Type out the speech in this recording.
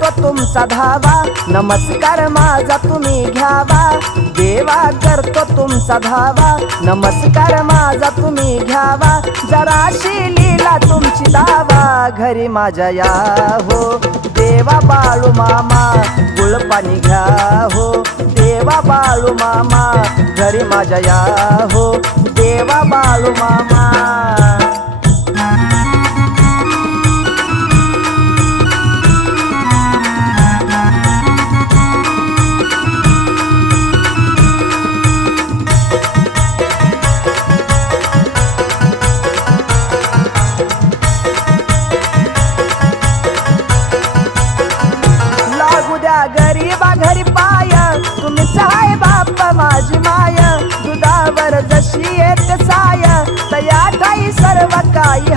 करतो तुमचा धावा, नमस्कार माझा तुम्ही घ्यावा. देवा करतो तुमचा धावा, नमस्कार माझा तुम्ही घ्यावा. जराशी लीला तुमची दावा, घरी माझ्या या हो. देवा बाळू मामा गुळपाणी घ्या हो. देवा बाळू मामा घरी माझ्या या हो. देवा बाळू मामा. गरीबा घरी पाय, तुम्हीच आहे बाप माझी माय. दुधावर जशी येत साय, तया ठाई सर्व काही